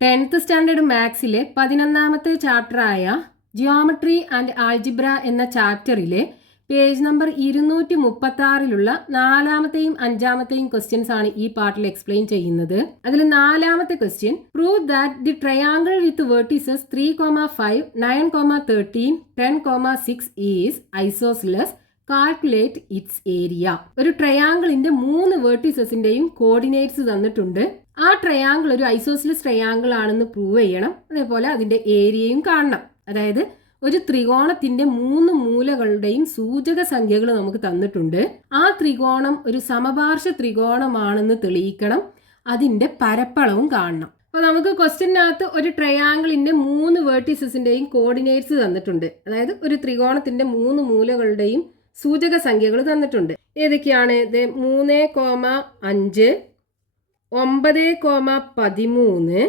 10th standard മാത്സിലെ 11ാമത്തെ ചാപ്റ്ററായ ജിയോമെട്രി ആൻഡ് ആൾജിബ്ര എന്ന ചാപ്റ്ററിലെ പേജ് നമ്പർ 236 4ാമത്തെയും 5ാമത്തെയും ക്വസ്റ്റ്യൻസ് ആണ് ഈ പാർട്ടിൽ എക്സ്പ്ലെയിൻ ചെയ്യുന്നത്. അതിൽ 4ാമത്തെ question, prove that the triangle with vertices 3,5, 9,13, 10,6 is isosceles. Calculate its area. ഒരു ട്രയാങ്കിളിന്റെ 3 വെർട്ടിസസിന്റെയും കോർഡിനേറ്റ്സ് തന്നിട്ടുണ്ട്. ആ ട്രയാങ്കിൾ ഒരു ഐസോസിലസ് ട്രയാങ്കിൾ ആണെന്ന് പ്രൂവ് ചെയ്യണം. അതേപോലെ അതിന്റെ ഏരിയയും കാണണം. അതായത് ഒരു ത്രികോണത്തിന്റെ 3 മൂലകളുടെയും സൂചക സംഖ്യകൾ നമുക്ക് തന്നിട്ടുണ്ട്. ആ ത്രികോണം ഒരു സമപാർശ്വ ത്രികോണമാണെന്ന് തെളിയിക്കണം. അതിന്റെ പരപ്പളവും കാണണം. അപ്പോൾ നമുക്ക് ക്വസ്റ്റ്യനകത്ത് ഒരു ട്രയാങ്കിളിന്റെ 3 വെർട്ടിസസിന്റെയും കോർഡിനേറ്റ്സ് തന്നിട്ടുണ്ട്. അതായത് ഒരു ത്രികോണത്തിന്റെ 3 മൂലകളുടെയും സൂചക സംഖ്യകൾ തന്നിട്ടുണ്ട്. ഏതൊക്കെയാണ്? 3,5, 9,13,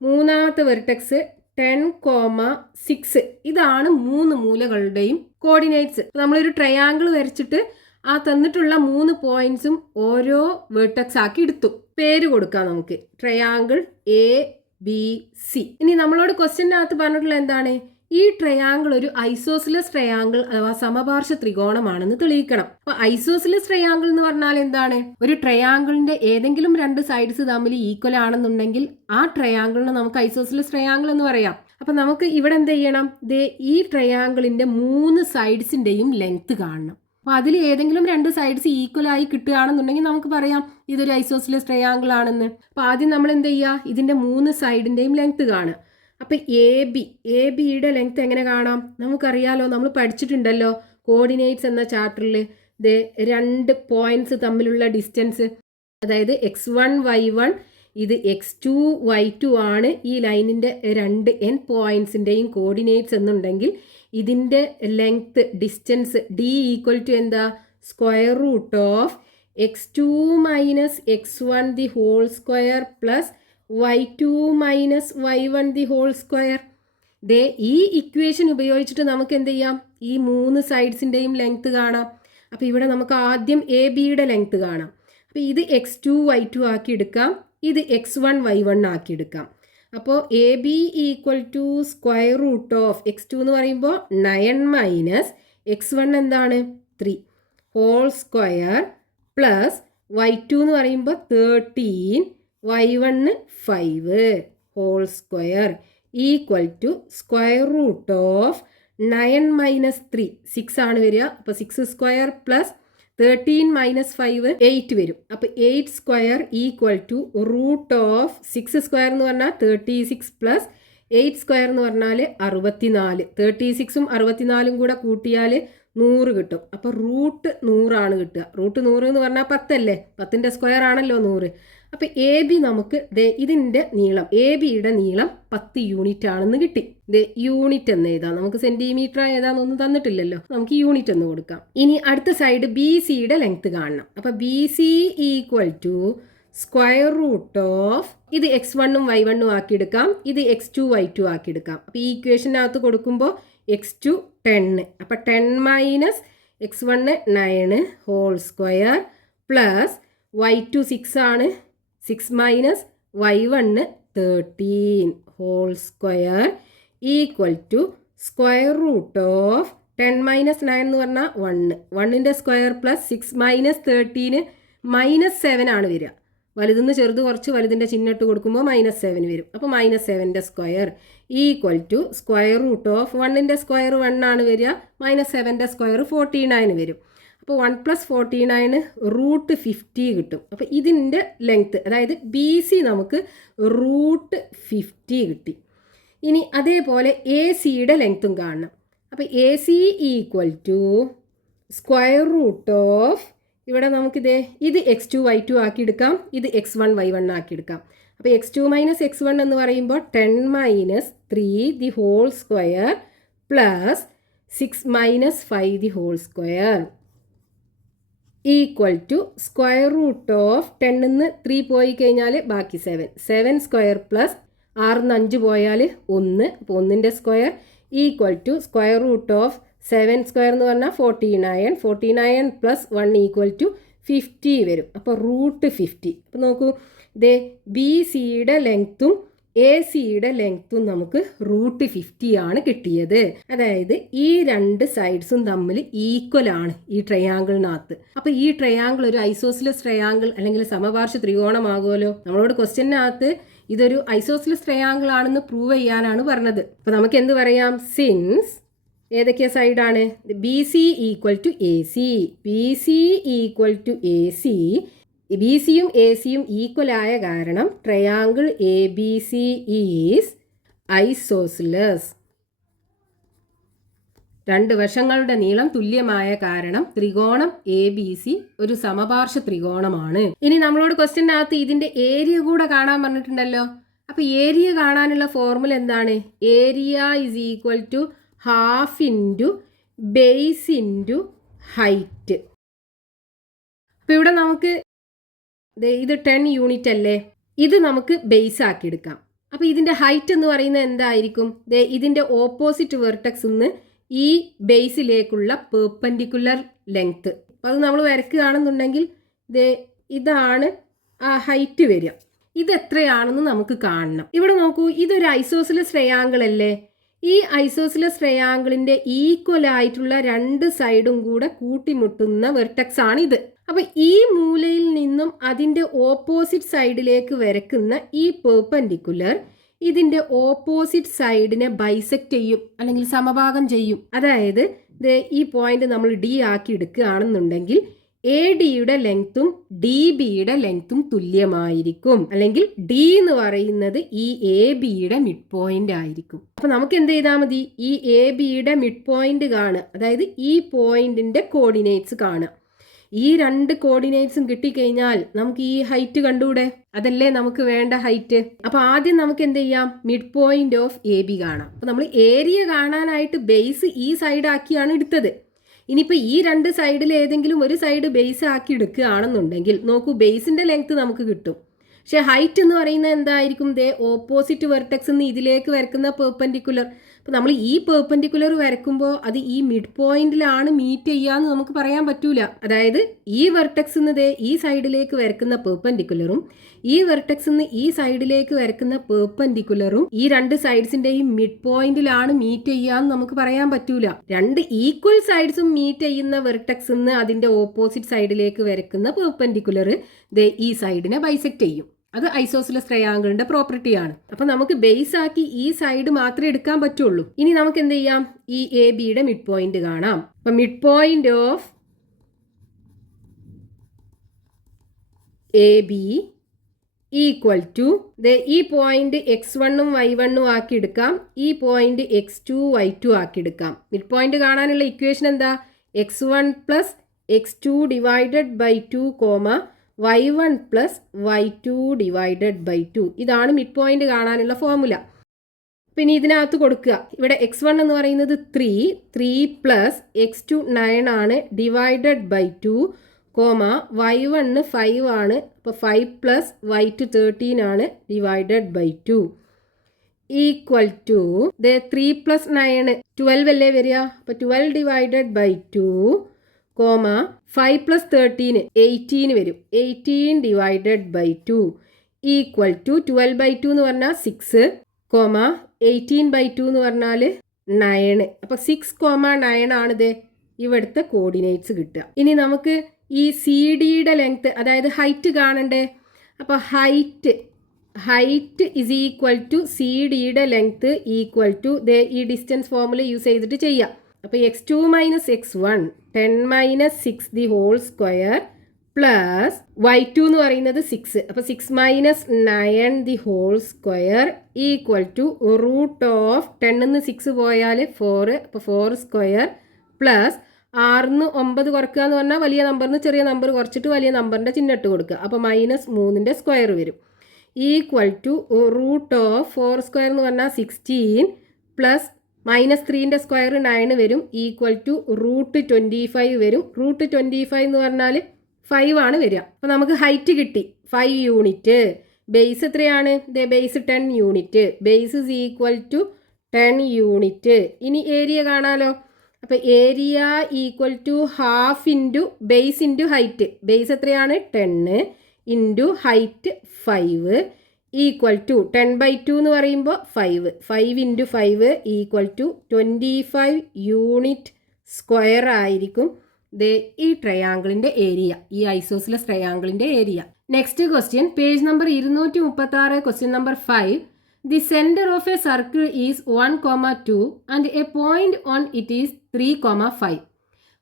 മൂന്നാമത്തെ വെർട്ടെക്സ് 10,6. ഇതാണ് 3 മൂലകളുടെയും കോർഡിനേറ്റ്സ്. നമ്മളൊരു ട്രയാങ്കിൾ വരച്ചിട്ട് ആ തന്നിട്ടുള്ള 3 പോയിന്റ്സും ഓരോ വെർട്ടെക്സ് ആക്കി എടുത്തു. പേര് കൊടുക്കാം നമുക്ക്. Triangle ABC. ഇനി നമ്മളോട് ക്വസ്റ്റ്യനകത്ത് പറഞ്ഞിട്ടുള്ള എന്താണ്? ഈ ട്രയാങ്കിൾ ഒരു ഐസോസിലസ് ട്രയാങ്കിൾ അഥവാ സമപാർശ്വ ത്രികോണമാണെന്ന് തെളിയിക്കണം. അപ്പൊ ഐസോസിലസ് ട്രയാങ്കിൾ എന്ന് പറഞ്ഞാൽ എന്താണ്? ഒരു ട്രയാങ്കിളിന്റെ ഏതെങ്കിലും 2 സൈഡ്സ് തമ്മിൽ ഈക്വൽ ആണെന്നുണ്ടെങ്കിൽ ആ ട്രയാങ്കിളിന് നമുക്ക് ഐസോസിലസ് ട്രയാങ്കിൾ എന്ന് പറയാം. അപ്പൊ നമുക്ക് ഇവിടെ എന്ത് ചെയ്യണം? ഈ ട്രയാങ്കിളിന്റെ 3 സൈഡ്സിന്റെയും ലെങ്ത് കാണണം. അപ്പൊ അതിൽ ഏതെങ്കിലും 2 സൈഡ്സ് ഈക്വൽ ആയി കിട്ടുകയാണെന്നുണ്ടെങ്കിൽ നമുക്ക് പറയാം ഇതൊരു ഐസോസിലസ് ട്രയാങ്കിൾ ആണെന്ന്. അപ്പൊ ആദ്യം നമ്മൾ എന്ത് ചെയ്യുക? ഇതിന്റെ 3 സൈഡിന്റെയും ലെങ്ത് കാണുക. അപ്പൊ എ ബിയുടെ ലെങ്ത് എങ്ങനെ കാണാം? നമുക്കറിയാലോ, നമ്മൾ പഠിച്ചിട്ടുണ്ടല്ലോ കോർഡിനേറ്റ്സ് എന്ന ചാപ്റ്ററിൽ. 2 പോയിന്റ്സ് തമ്മിലുള്ള ഡിസ്റ്റൻസ്, അതായത് x1 y1, ഇത് x2 y2 ആണ്. ഈ ലൈനിന്റെ 2 n പോയിന്റ്സിന്റെയും കോർഡിനേറ്റ്സ് എന്നുണ്ടെങ്കിൽ ഇതിന്റെ length distance d equal to എന്താ? Square root of x2 minus x1 the whole square plus y2 minus y1 the whole square. ഈ ഇക്വേഷൻ ഉപയോഗിച്ചിട്ട് നമുക്ക് എന്ത് ചെയ്യാം? ഈ 3 സൈഡ്സിന്റെയും ലെങ്ത് കാണാം. അപ്പൊ ഇവിടെ നമുക്ക് ആദ്യം എ ബിയുടെ ലെങ്ത് കാണാം. അപ്പൊ ഇത് x2 y2 ആക്കി എടുക്കാം, ഇത് x1 y1 ആക്കി എടുക്കാം. അപ്പോൾ A B equal to square root of x2 എന്ന് പറയുമ്പോൾ 9 മൈനസ് x1 എന്താണ്? 3 ഹോൾ സ്ക്വയർ പ്ലസ് y2 എന്ന് പറയുമ്പോൾ 13, y1 5 whole square equal to square root of 9 minus 3 6 ആണ് വരിക. അപ്പോൾ 6 സ്ക്വയർ പ്ലസ് 13 മൈനസ് 5 8 വരും. അപ്പോൾ 8 square equal to root of 6 square എന്ന് പറഞ്ഞാൽ 36 പ്ലസ് 8 സ്ക്വയർ എന്ന് പറഞ്ഞാൽ 64. 36ഉം 64ഉം കൂടെ കൂട്ടിയാൽ 100 കിട്ടും. അപ്പോൾ റൂട്ട് 100 ആണ് കിട്ടുക. റൂട്ട് 100 എന്ന് പറഞ്ഞാൽ 10 അല്ലേ? 10ന്റെ സ്ക്വയർ ആണല്ലോ 100. അപ്പൊ എ ബി നമുക്ക് ഇതിന്റെ നീളം, എ ബിയുടെ നീളം 10 യൂണിറ്റ് ആണെന്ന് കിട്ടി. യൂണിറ്റ് എന്ന് എഴുതാം. നമുക്ക് സെന്റിമീറ്റർ ഏതാണെന്നൊന്നും തന്നിട്ടില്ലല്ലോ, നമുക്ക് യൂണിറ്റ് എന്ന് കൊടുക്കാം. ഇനി അടുത്ത സൈഡ് ബി സിയുടെ ലെങ്ത് കാണണം. അപ്പൊ B C equal to square root of, ഇത് x1ഉം y1ഉം ആക്കി എടുക്കാം, ഇത് x2 y2 ആക്കി എടുക്കാം. അപ്പൊ ഈ ഇക്വേഷനകത്ത് കൊടുക്കുമ്പോൾ x2 10, അപ്പൊ 10 minus x1 9 whole square plus y2 6 ആണ്, 6 minus y1 13 whole square equal to square root of 10 minus 9 എന്ന് പറഞ്ഞാൽ 1, 1ന്റെ സ്ക്വയർ പ്ലസ് 6 മൈനസ് 13 മൈനസ് 7 ആണ് വരിക. വലുതിന്ന് ചെറുത് കുറച്ച് വലുതിൻ്റെ ചിഹ്നിട്ട് കൊടുക്കുമ്പോൾ മൈനസ് 7 വരും. അപ്പോൾ മൈനസ് 7ന്റെ square equal to square root of 1ന്റെ സ്ക്വയർ 1 ആണ് വരിക, മൈനസ് 7ന്റെ സ്ക്വയർ 49 വരും. അപ്പോൾ 1 പ്ലസ് 49 റൂട്ട് 50 കിട്ടും. അപ്പോൾ ഇതിൻ്റെ ലെങ്ത്ത്, അതായത് ബി സി നമുക്ക് റൂട്ട് 50 കിട്ടി. ഇനി അതേപോലെ എ സിയുടെ ലെങ്ത്തും കാണണം. അപ്പോൾ A C equal to square root of, ഇവിടെ നമുക്കിത് x2 y2 ആക്കി എടുക്കാം, ഇത് x1 y1 ആക്കി എടുക്കാം. അപ്പോൾ x2 മൈനസ് x1 എന്ന് പറയുമ്പോൾ 10 minus 3 the whole square plus 6 minus 5 the whole square equal to square root of 10ന്ന് 3 പോയി കഴിഞ്ഞാൽ ബാക്കി 7 സ്ക്വയർ പ്ലസ് 6ന്ന് 5 പോയാൽ 1, അപ്പോൾ 1ന്റെ square equal to square root of 7 square എന്ന് പറഞ്ഞാൽ 49 പ്ലസ് 1 ഈക്വൽ ടു 50 വരും. അപ്പോൾ റൂട്ട് 50. അപ്പോൾ നോക്കൂ, ബി സിയുടെ ലെങ്ത്തും സിയുടെ ലെങ്ത്തും നമുക്ക് √50 ആണ് കിട്ടിയത്. അതായത് ഈ രണ്ട് സൈഡ്സും തമ്മിൽ ഈക്വൽ ആണ് ഈ ട്രയാങ്കിളിനകത്ത്. അപ്പൊ ഈ ട്രയാങ്കിൾ ഒരു ഐസോസിലസ് ട്രയാങ്കിൾ അല്ലെങ്കിൽ സമപാർശ്വ ത്രികോണമാകുമല്ലോ. നമ്മളോട് ക്വസ്റ്റ്യനകത്ത് ഇതൊരു ഐസോസിലസ് ട്രയാങ്കിൾ ആണെന്ന് പ്രൂവ് ചെയ്യാനാണ് പറഞ്ഞത്. അപ്പൊ നമുക്ക് എന്ത് പറയാം? സിൻസ് ഏതൊക്കെയാ സൈഡാണ്? BC = AC, BC = AC, BCയും ACയും equal ആയ കാരണം ട്രയാങ്കിൾ ABC ഈസ് ഐസോസിലസ്. രണ്ട് വശങ്ങളുടെ നീളം തുല്യമായ കാരണം ത്രികോണം ABC ഒരു സമപാർശ്വ ത്രികോണമാണ്. ഇനി നമ്മളോട് ക്വസ്റ്റ്യനകത്ത് ഇതിന്റെ ഏരിയ കൂടെ കാണാൻ പറഞ്ഞിട്ടുണ്ടല്ലോ. അപ്പൊ ഏരിയ കാണാനുള്ള ഫോർമുല എന്താണ്? Area = ½ × base × height. അപ്പൊ ഇവിടെ നമുക്ക് ഇത് 10 യൂണിറ്റ് അല്ലേ, ഇത് നമുക്ക് ബേസ് ആക്കി എടുക്കാം. അപ്പൊ ഇതിന്റെ ഹൈറ്റ് എന്ന് പറയുന്നത് എന്തായിരിക്കും? ഇതിന്റെ ഓപ്പോസിറ്റ് വെർട്ടെക്സ് നിന്ന് ഈ ബേസിലേക്കുള്ള പെർപെൻഡിക്കുലർ ലെങ്ത്. അപ്പൊ അത് നമ്മൾ വരയ്ക്കുകയാണെന്നുണ്ടെങ്കിൽ ഇതാണ് ആ ഹൈറ്റ് വരിക. ഇത് എത്രയാണെന്ന് നമുക്ക് കാണണം. ഇവിടെ നോക്കൂ, ഇതൊരു ഐസോസിലസ് ട്രയാങ്കിൾ അല്ലേ. ഈ ഐസോസിലസ് ട്രയാങ്കിളിന്റെ ഈക്വൽ ആയിട്ടുള്ള രണ്ട് സൈഡും കൂടെ കൂട്ടിമുട്ടുന്ന വെർട്ടെക്സ് ആണ് ഇത്. അപ്പൊ ഈ മൂലയിൽ നിന്നും അതിന്റെ ഓപ്പോസിറ്റ് സൈഡിലേക്ക് വരയ്ക്കുന്ന ഈ പെർപെൻഡിക്കുലർ ഇതിന്റെ ഓപ്പോസിറ്റ് സൈഡിനെ ബൈസെക്ട് ചെയ്യും അല്ലെങ്കിൽ സമഭാഗം ചെയ്യും. അതായത് ഈ പോയിന്റ് നമ്മൾ D ആക്കി എടുക്കുകയാണെന്നുണ്ടെങ്കിൽ ADയുടെ ലെങ്ത്തും DBയുടെ ലെങ്ത്തും തുല്യമായിരിക്കും. അല്ലെങ്കിൽ D എന്ന് പറയുന്നത് ഈ ABയുടെ മിഡ് പോയിന്റ് ആയിരിക്കും. അപ്പൊ നമുക്ക് എന്ത് ചെയ്താൽ മതി? ഈ ABയുടെ മിഡ് പോയിന്റ് കാണുക, അതായത് ഈ പോയിന്റിന്റെ കോർഡിനേറ്റ്സ് കാണുക. ഈ രണ്ട് കോർഡിനേറ്റ്സും കിട്ടിക്കഴിഞ്ഞാൽ നമുക്ക് ഈ ഹൈറ്റ് കണ്ടൂടെ? അതല്ലേ നമുക്ക് വേണ്ട ഹൈറ്റ്. അപ്പൊ ആദ്യം നമുക്ക് എന്ത് ചെയ്യാം? മിഡ് പോയിന്റ് ഓഫ് AB കാണാം. അപ്പൊ നമ്മൾ ഏരിയ കാണാനായിട്ട് ബേസ് ഈ സൈഡ് ആക്കിയാണ് എടുത്തത്. ഇനിയിപ്പോൾ ഈ രണ്ട് സൈഡിൽ ഏതെങ്കിലും ഒരു സൈഡ് ബേസ് ആക്കി എടുക്കുകയാണെന്നുണ്ടെങ്കിൽ നോക്കൂ, ബേസിന്റെ ലെങ്ത് നമുക്ക് കിട്ടും. പക്ഷെ ഹൈറ്റ് എന്ന് പറയുന്നത് എന്തായിരിക്കും? ഓപ്പോസിറ്റ് വെർട്ടെക്സ് നിന്ന് ഇതിലേക്ക് വരയ്ക്കുന്ന പെർപെൻഡിക്കുലർ. അപ്പോൾ നമ്മൾ ഈ പെർപെൻഡിക്കുലർ വരയ്ക്കുമ്പോൾ അത് ഈ മിഡ് പോയിന്റിലാണ് മീറ്റ് ചെയ്യാന്ന് നമുക്ക് പറയാൻ പറ്റൂല. അതായത് ഈ വെർട്ടെക്സ് നിന്ന് ഈ സൈഡിലേക്ക് വരയ്ക്കുന്ന പെർപെൻഡിക്കുലറും ഈ വെർട്ടെക്സ് നിന്ന് ഈ സൈഡിലേക്ക് വരയ്ക്കുന്ന പെർപെൻഡിക്കുലറും ഈ രണ്ട് സൈഡ്സിന്റെയും മിഡ് പോയിന്റിലാണ് മീറ്റ് ചെയ്യാന്ന് നമുക്ക് പറയാൻ പറ്റൂല. രണ്ട് ഈക്വൽ സൈഡ്സും മീറ്റ് ചെയ്യുന്ന വെർട്ടെക്സ് നിന്ന് അതിന്റെ ഓപ്പോസിറ്റ് സൈഡിലേക്ക് വരയ്ക്കുന്ന പെർപെൻഡിക്കുലർ ഈ സൈഡിനെ ബൈസെക്ട് ചെയ്യും. അത് ഐസോസിലസ് ട്രയാങ്കിളിന്റെ പ്രോപ്പർട്ടിയാണ്. അപ്പൊ നമുക്ക് ബേസ് ആക്കി ഈ സൈഡ് മാത്രമേ എടുക്കാൻ പറ്റുള്ളൂ. ഇനി നമുക്ക് എന്ത് ചെയ്യാം? ഈ ABയുടെ മിഡ് പോയിന്റ് കാണാം. അപ്പൊ മിഡ് പോയിന്റ് ഓഫ് AB = ഈ പോയിന്റ് x1ഉം y1ഉം ആക്കി എടുക്കാം, ഈ പോയിന്റ് x2 y2 ആക്കി എടുക്കാം. മിഡ് പോയിന്റ് കാണാനുള്ള ഇക്വേഷൻ എന്താ? x1 + x2 / 2, y1 + y2 / 2. ഇതാണ് മിഡ് പോയിന്റ് കാണാനുള്ള ഫോർമുല. പിന്നെ ഇതിനകത്ത് കൊടുക്കുക. ഇവിടെ x1 എന്ന് പറയുന്നത് 3 + x2 9 ആണ് /2, y1 5 ആണ്. അപ്പോൾ 5 + y2 13 ആണ് /2 = 3 + 9 12 അല്ലേ വരിക. അപ്പോൾ 12 / 2, 5 + 13 18 വരും. 18 / 2 = 12/2 എന്ന് പറഞ്ഞാൽ 6, 18/2 എന്ന് പറഞ്ഞാൽ 9. അപ്പോൾ 6, 9 ആണ് ഇവിടുത്തെ കോർഡിനേറ്റ്സ് കിട്ടുക. ഇനി നമുക്ക് ഈ CD-യുടെ ലെങ്ത്, അതായത് ഹൈറ്റ് കാണണ്ടേ. അപ്പോൾ ഹൈറ്റ് = CD-യുടെ ലെങ്ത് = ഈ ഡിസ്റ്റൻസ് ഫോർമുല യൂസ് ചെയ്തിട്ട് ചെയ്യാം. അപ്പോൾ x2 - x1 10 - 6 the whole square plus y2 എന്ന് പറയുന്നത് 6. അപ്പോൾ 6 - 9 the whole square = √10 ന്ന് 6 പോയാൽ 4. അപ്പോൾ 4 square plus 6 ന്ന് 9 കുറക്കുക എന്ന് പറഞ്ഞാൽ വലിയ നമ്പറിന് ചെറിയ നമ്പർ കുറച്ചിട്ട് വലിയ നമ്പറിന്റെ ചിഹ്നം ഇട്ട് കൊടുക്കുക. അപ്പോൾ -3ന്റെ സ്ക്വയർ വരും √4² എന്ന് പറഞ്ഞാൽ 16 പ്ലസ് -3ന്റെ സ്ക്വയർ 9 വരും √25 വരും. √25 എന്ന് പറഞ്ഞാൽ 5 ആണ് വരിക. അപ്പോൾ നമുക്ക് ഹൈറ്റ് കിട്ടി 5 യൂണിറ്റ്. ബേസ് എത്രയാണ്? Base 10 unit. Base =10 unit. ഇനി ഏരിയ കാണാലോ. അപ്പോൾ ഏരിയ ½ × ബേസ് × ഹൈറ്റ്. ബേസ് എത്രയാണ്? 10 × ഹൈറ്റ് 5 ഈക്വൽ ടു 10/2 എന്ന് പറയുമ്പോൾ 5 5 × 5 ഈക്വൽ ടു 25 യൂണിറ്റ് സ്ക്വയർ ആയിരിക്കും ഈ ട്രയാങ്കിളിൻ്റെ ഏരിയ, ഈ ഐസോസിലസ് ട്രയാങ്കിളിൻ്റെ area. Next question, page number 236, question number 5. The centre of a circle is 1,2 and a point on it is 3,5.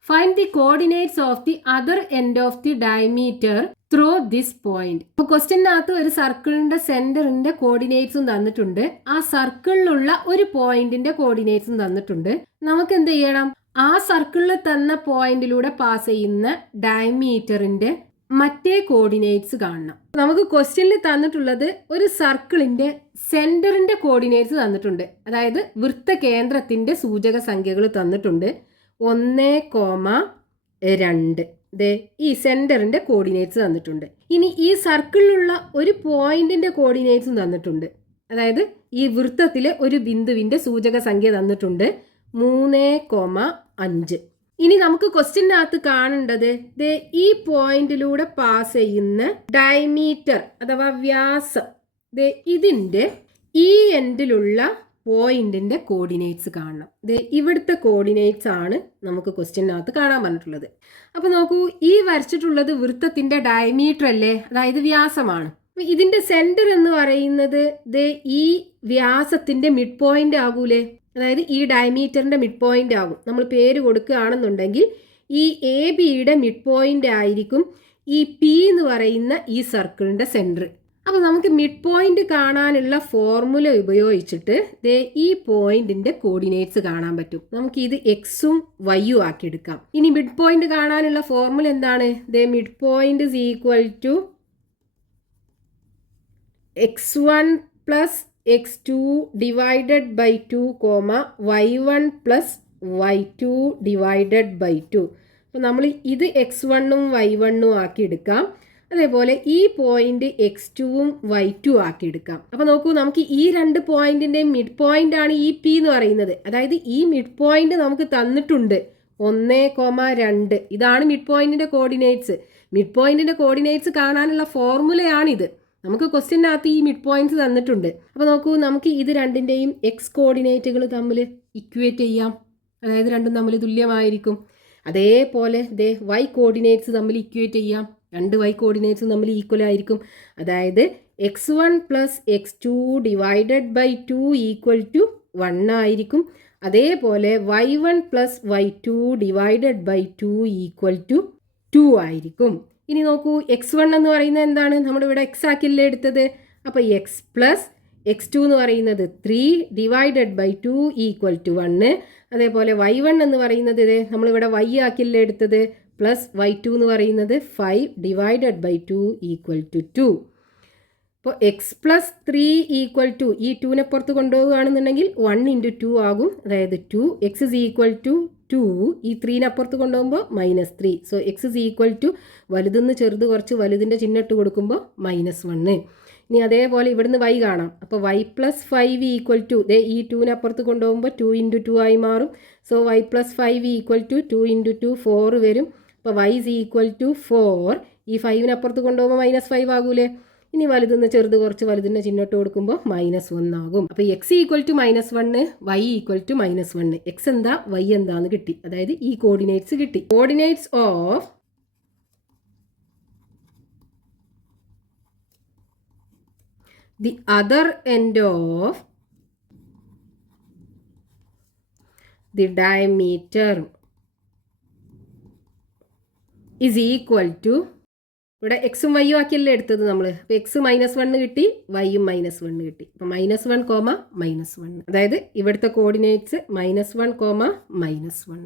Find the coordinates of the other end of the diameter through this point. അപ്പോൾ ക്വസ്റ്റ്യനകത്ത് ഒരു സർക്കിളിന്റെ സെന്ററിന്റെ കോർഡിനേറ്റ്സും തന്നിട്ടുണ്ട്, ആ സർക്കിളിലുള്ള ഒരു പോയിന്റിന്റെ കോർഡിനേറ്റ്സും തന്നിട്ടുണ്ട്. നമുക്ക് എന്ത് ചെയ്യണം? ആ സർക്കിളിൽ തന്ന പോയിന്റിലൂടെ പാസ് ചെയ്യുന്ന ഡയമീറ്ററിന്റെ മറ്റേ കോർഡിനേറ്റ്സ് കാണണം. നമുക്ക് ക്വസ്റ്റ്യനിൽ തന്നിട്ടുള്ളത് ഒരു സർക്കിളിന്റെ സെന്ററിന്റെ കോർഡിനേറ്റ്സ് തന്നിട്ടുണ്ട്, അതായത് വൃത്ത കേന്ദ്രത്തിന്റെ സൂചക സംഖ്യകൾ തന്നിട്ടുണ്ട് 1,2. ഈ സെന്ററിന്റെ കോർഡിനേറ്റ്സ് തന്നിട്ടുണ്ട്. ഇനി ഈ സർക്കിളിലുള്ള ഒരു പോയിന്റിന്റെ കോർഡിനേറ്റ്സും തന്നിട്ടുണ്ട്, അതായത് ഈ വൃത്തത്തിലെ ഒരു ബിന്ദുവിന്റെ സൂചക സംഖ്യ തന്നിട്ടുണ്ട് 3,5. ഇനി നമുക്ക് ക്വസ്റ്റ്യനകത്ത് കാണേണ്ടത് ഈ പോയിന്റിലൂടെ പാസ് ചെയ്യുന്ന ഡയമീറ്റർ അഥവാ വ്യാസം, ഇതിന്റെ ഈ എൻഡിലുള്ള പോയിന്റിന്റെ കോർഡിനേറ്റ്സ് കാണണം. ഇവിടുത്തെ കോർഡിനേറ്റ്സ് ആണ് നമുക്ക് ക്വസ്റ്റ്യനകത്ത് കാണാൻ പറഞ്ഞിട്ടുള്ളത്. അപ്പൊ നോക്കൂ, ഈ വരച്ചിട്ടുള്ളത് വൃത്തത്തിന്റെ ഡയമീറ്റർ അല്ലേ, അതായത് വ്യാസമാണ്. ഇതിന്റെ സെന്റർ എന്ന് പറയുന്നത് ഈ വ്യാസത്തിന്റെ മിഡ് പോയിന്റ് ആകൂലേ, അതായത് ഈ ഡയമീറ്ററിന്റെ മിഡ് പോയിന്റ് ആകും. നമ്മൾ പേര് കൊടുക്കുകയാണെന്നുണ്ടെങ്കിൽ ഈ AB-യുടെ മിഡ് പോയിന്റ് ആയിരിക്കും ഈ P എന്ന് പറയുന്ന ഈ സർക്കിളിന്റെ സെന്റർ. അപ്പോൾ നമുക്ക് മിഡ് പോയിന്റ് കാണാനുള്ള ഫോർമുല ഉപയോഗിച്ചിട്ട് ഈ പോയിന്റിന്റെ കോർഡിനേറ്റ്സ് കാണാൻ പറ്റും. നമുക്ക് ഇത് എക്സും വൈയും ആക്കി എടുക്കാം. ഇനി മിഡ് പോയിന്റ് കാണാനുള്ള ഫോർമുല എന്താണ്? Midpoint is equal to x1 plus x2 divided by 2, y1 plus y2 divided by 2. അപ്പോൾ നമ്മൾ ഇത് x1ഉം y1ഉം ആക്കി എടുക്കാം. അതേപോലെ ഈ പോയിന്റ് x2ഉം y2 ആക്കി എടുക്കാം. അപ്പോൾ നോക്കൂ, നമുക്ക് ഈ രണ്ട് പോയിന്റിന്റെ മിഡ് പോയിന്റ് ആണ് ഈ P എന്ന് പറയുന്നത്. അതായത് ഈ മിഡ് പോയിന്റ് നമുക്ക് തന്നിട്ടുണ്ട് 1,2. ഇതാണ് മിഡ് പോയിന്റിന്റെ കോർഡിനേറ്റ്സ്. മിഡ് പോയിന്റിന്റെ കോർഡിനേറ്റ്സ് കാണാനുള്ള ഫോർമുലയാണിത്. നമുക്ക് ക്വസ്റ്റ്യനകത്ത് ഈ മിഡ് പോയിന്റ്സ് തന്നിട്ടുണ്ട്. അപ്പോൾ നോക്കൂ, നമുക്ക് ഇത് രണ്ടിൻ്റെയും എക്സ് കോർഡിനേറ്റുകൾ തമ്മിൽ ഇക്വേറ്റ് ചെയ്യാം, അതായത് രണ്ടും തമ്മിൽ തുല്യമായിരിക്കും. അതേപോലെ വൈ കോർഡിനേറ്റ്സ് തമ്മിൽ ഇക്വേറ്റ് ചെയ്യാം, രണ്ട് വൈ കോർഡിനേറ്റ്സും തമ്മിൽ ഈക്വൽ ആയിരിക്കും. അതായത് x1 plus x2 divided by 2 equal to 1 ആയിരിക്കും. അതേപോലെ y1 plus y2 divided by 2 equal to 2 ആയിരിക്കും. ഇനി നോക്കൂ, x1 എന്ന് പറയുന്നത് എന്താണ്? നമ്മുടെ ഇവിടെ x ആക്കിയല്ലേ എടുത്തത്. അപ്പോൾ x പ്ലസ് x2 എന്ന് പറയുന്നത് 3 ഡിവൈഡഡ് ബൈ 2 ഈക്വൽ ടു 1. അതേപോലെ y1 എന്ന് പറയുന്നത് നമ്മളിവിടെ y ആക്കിയല്ലേ എടുത്തത്, പ്ലസ് y2 എന്ന് പറയുന്നത് 5 ഡിവൈഡഡ് ബൈ 2 ഈക്വൽ ടു 2. അപ്പോൾ എക്സ് പ്ലസ് 3 ഈക്വൽ ടു ഈ 2നെ പുറത്ത് കൊണ്ടുപോവുകയാണെന്നുണ്ടെങ്കിൽ 1 × 2 ആകും, അതായത് 2. എക്സ് ഇസ് ഈക്വൽ ടു 2, ഈ 3നെ അപ്പുറത്ത് കൊണ്ടുപോകുമ്പോൾ -3. So x is equal to വലുതെന്ന് ചെറുത് കുറച്ച് വലുതിൻ്റെ ചിഹ്നം ഇട്ട് കൊടുക്കുമ്പോൾ -1. ഇനി അതേപോലെ ഇവിടുന്ന് y കാണാം. അപ്പോൾ y പ്ലസ് 5 ഈക്വൽ ടു ഈ 2നെ അപ്പുറത്ത് കൊണ്ടുപോകുമ്പോൾ 2 × 2 ആയി മാറും. So y plus 5 equal to 2 × 2 4 വരും. അപ്പോൾ y ഇസ് ഈക്വൽ ടു 4. ഈ 5നെ അപ്പുറത്ത് കൊണ്ടുപോകുമ്പോൾ -5 ആകൂലേ. ഇനി വലുതെന്ന് ചെറുത് കുറച്ച് വലുതിൻ്റെ ചിഹ്നം ഇട്ട് കൊടുക്കുമ്പോൾ -1 ആകും. അപ്പോൾ x equal to -1, y equal to -1. X എന്താ y എന്താന്ന് കിട്ടി, അതായത് ഈ കോർഡിനേറ്റ്സ് കിട്ടി. Coordinates of the other end of the diameter is equal to, ഇവിടെ എക്സും വൈയും ആക്കിയല്ലേ എടുത്തത് നമ്മൾ. അപ്പോൾ എക്സ് -1 കിട്ടി, വൈയും -1 കിട്ടി. അപ്പോൾ -1, -1, അതായത് ഇവിടുത്തെ കോർഡിനേറ്റ്സ് -1, -1.